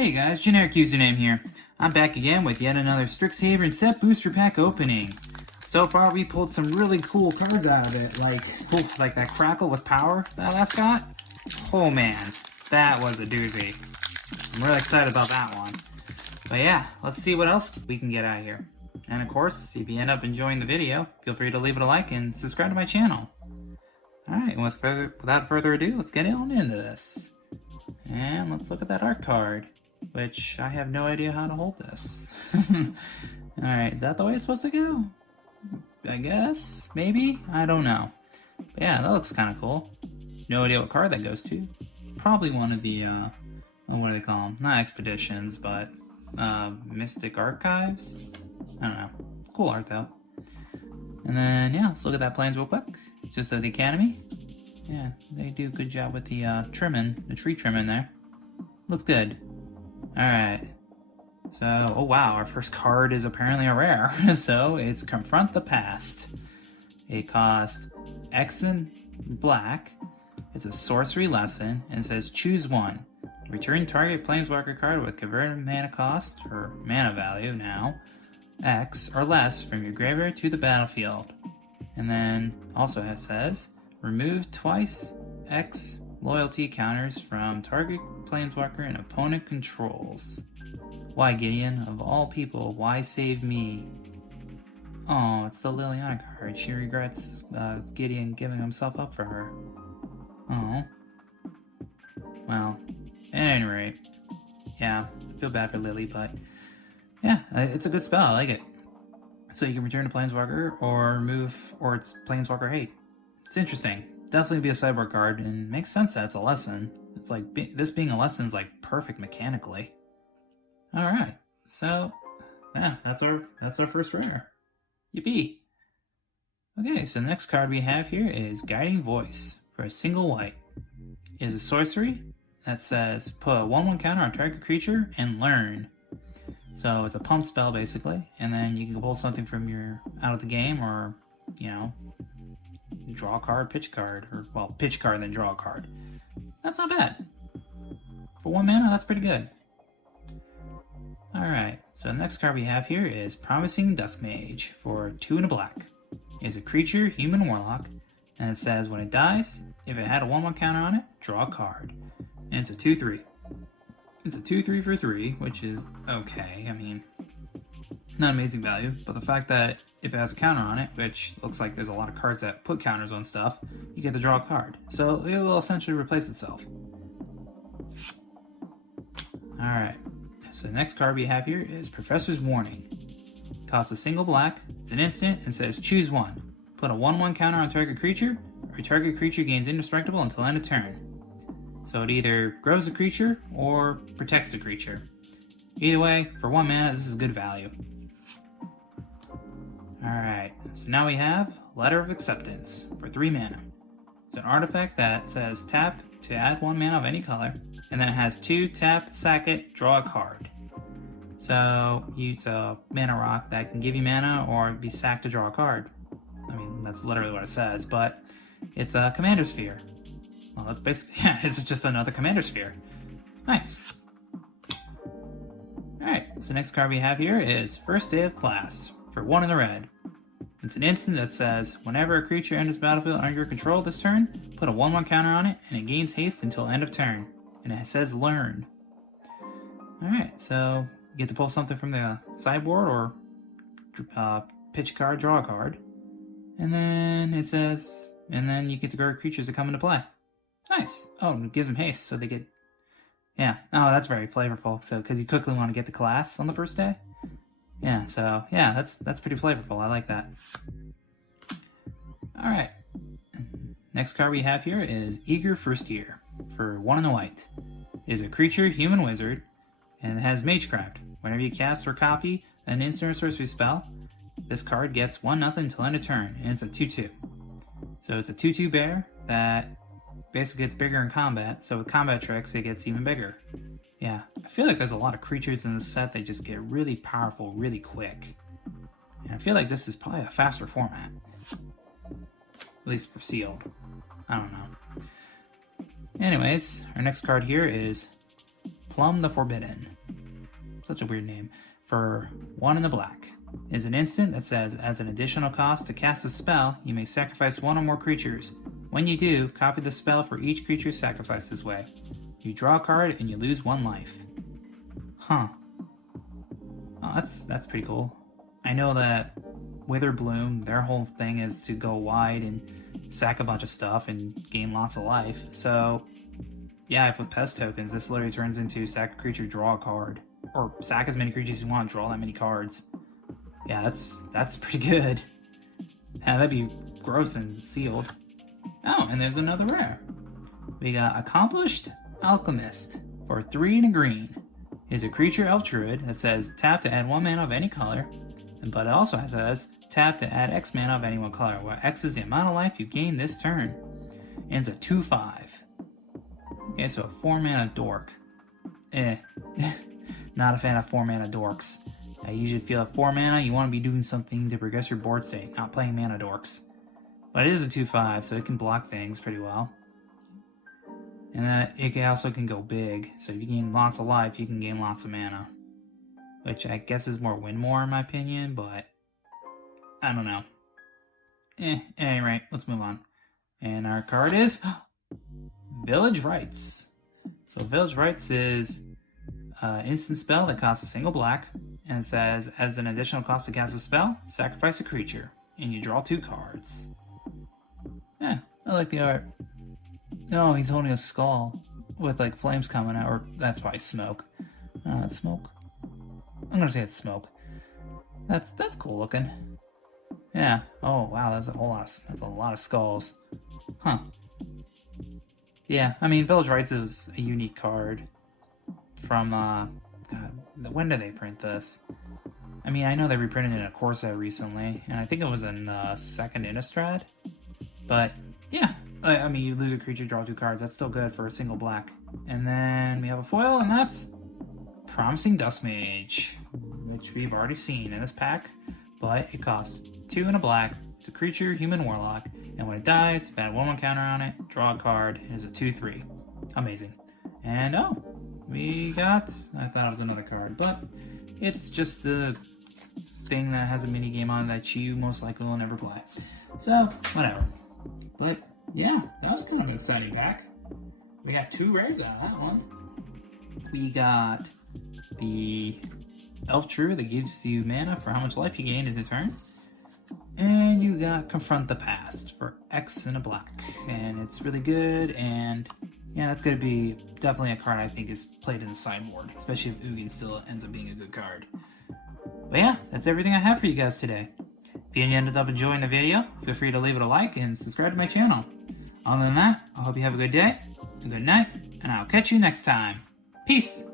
Hey guys, generic username here. I'm back again with yet another Strixhaven set booster pack opening. So far we pulled some really cool cards out of it, like that Crackle with Power that I last got. Oh man, that was a doozy. I'm really excited about that one. But yeah, let's see what else we can get out of here. And of course, if you end up enjoying the video, feel free to leave it a like and subscribe to my channel. Alright, and without further ado, let's get on into this. And let's look at that art card, which I have no idea how to hold this. Alright, is that the way it's supposed to go? I guess? Maybe? I don't know. But yeah, that looks kind of cool. No idea what card that goes to. Probably one of the, what do they call them? Not expeditions, but Mystic Archives? I don't know. Cool art though. And then, yeah, let's look at that Plains real quick. It's just the Academy. Yeah, they do a good job with the trimming, the tree trimming there. Looks good. Alright. So, oh wow, our first card is apparently a rare. So, it's Confront the Past. It costs X and black. It's a sorcery lesson, and it says choose one. Return target Planeswalker card with converted mana cost, or mana value now, X or less from your graveyard to the battlefield. And then also it says, remove twice X loyalty counters from target Planeswalker and opponent controls. Why, Gideon? Of all people, why save me? Oh, it's the Liliana card. She regrets Gideon giving himself up for her. Oh. Well, at any rate, yeah, I feel bad for Lily, but yeah, it's a good spell. I like it. So you can return to Planeswalker or remove, or it's Planeswalker hate. It's interesting. Definitely be a sideboard card, and makes sense that it's a lesson. It's like, this being a lesson is like perfect mechanically. Alright, so, yeah, that's our first rare. Yippee! Okay, so the next card we have here is Guiding Voice for a single white. It is a sorcery that says put a 1/1 counter on target creature and learn. So it's a pump spell basically, and then you can pull something from your out of the game, or you know, draw a card, pitch card, or well, pitch card then draw a card. That's not bad. For 1 mana, that's pretty good. Alright, so the next card we have here is Promising Duskmage for 2 and a black. It is a creature, human warlock, and it says when it dies, if it had a 1/1 counter on it, draw a card. And it's a 2/3. It's a 2/3 for 3, which is okay. I mean, not amazing value, but the fact that if it has a counter on it, which looks like there's a lot of cards that put counters on stuff, you get to draw a card. So it will essentially replace itself. Alright, so the next card we have here is Professor's Warning. Costs a single black, it's an instant, and says choose one. Put a 1/1 counter on target creature, or target creature gains indestructible until end of turn. So it either grows a creature or protects the creature. Either way, for 1 mana, this is good value. Alright, so now we have Letter of Acceptance for 3 mana. It's an artifact that says tap to add 1 mana of any color, and then it has 2 tap, sack it, draw a card. So use a mana rock that can give you mana or be sacked to draw a card. I mean, that's literally what it says, but it's a Commander Sphere. Well, that's basically, yeah, it's just another Commander Sphere. Nice. Alright, so next card we have here is First Day of Class for 1 in the red. It's an instant that says, whenever a creature enters the battlefield under your control this turn, put a 1/1 counter on it, and it gains haste until end of turn. And it says learn. Alright, so you get to pull something from the sideboard or pitch card, draw a card. And then it says, and then you get to guard creatures that come into play. Nice. Oh, and it gives them haste, so they get... Yeah. Oh, that's very flavorful. So, because you quickly want to get the class on the first day. Yeah, so, yeah, that's pretty flavorful. I like that. Alright. Next card we have here is Eager First Year for 1 and a white. It is a creature, human wizard, and it has Magecraft. Whenever you cast or copy an instant or sorcery spell, this card gets 1/0 until end of turn, and it's a 2/2. So it's a 2/2 bear that basically gets bigger in combat, so with combat tricks it gets even bigger. Yeah, I feel like there's a lot of creatures in this set that just get really powerful really quick. And I feel like this is probably a faster format. At least for sealed. I don't know. Anyways, our next card here is Plum the Forbidden. Such a weird name. For 1 in the black. Is an instant that says, as an additional cost to cast a spell, you may sacrifice 1 or more creatures. When you do, copy the spell for each creature sacrificed this way. You draw a card and you lose 1 life. Huh. Oh, that's pretty cool. I know that Witherbloom, their whole thing is to go wide and sack a bunch of stuff and gain lots of life. So, yeah, if with pest tokens, this literally turns into sack a creature, draw a card. Or sack as many creatures as you want, draw that many cards. Yeah, that's pretty good. Yeah, that'd be gross and sealed. Oh, and there's another rare. We got Accomplished Alchemist for 3 and a green. Is a creature elf druid that says tap to add 1 mana of any color, but it also says tap to add X mana of any one color, where X is the amount of life you gain this turn. And it's a 2/5. Okay, so a 4 mana dork. Not a fan of 4 mana dorks. I usually feel at 4 mana you want to be doing something to progress your board state, not playing mana dorks. But it is a 2/5, so it can block things pretty well. And then it also can go big, so if you gain lots of life, you can gain lots of mana. Which I guess is more win more in my opinion, but I don't know. At any rate, let's move on. And our card is Village Rites. So Village Rites is an instant spell that costs a single black, and it says, as an additional cost to cast a spell, sacrifice a creature, and you draw 2 cards. Yeah, I like the art. No, he's holding a skull with like flames coming out, or that's probably smoke. It's smoke. I'm gonna say it's smoke. That's cool looking. Yeah. Oh wow, that's a lot of skulls. Huh. Yeah, I mean, Village Rites is a unique card from God, when did they print this? I mean, I know they reprinted it in a core set recently, and I think it was in second Innistrad. But yeah, I mean, you lose a creature, draw 2 cards. That's still good for a single black. And then we have a foil, and that's Promising Dust Mage, which we've already seen in this pack, but it costs 2 and a black. It's a creature, human warlock, and when it dies, if you add 1/1 counter on it, draw a card. It is a 2/3. Amazing. And oh, we got, I thought it was another card, but it's just the thing that has a mini game on it that you most likely will never play. So, whatever. But yeah, that was kind of an exciting pack. We got 2 rares out of that one. We got the Elf True that gives you mana for how much life you gain in a turn. And you got Confront the Past for X and a black. And it's really good, and yeah, that's going to be definitely a card I think is played in the sideboard, especially if Ugin still ends up being a good card. But yeah, that's everything I have for you guys today. If you ended up enjoying the video, feel free to leave it a like and subscribe to my channel. Other than that, I hope you have a good day, a good night, and I'll catch you next time. Peace!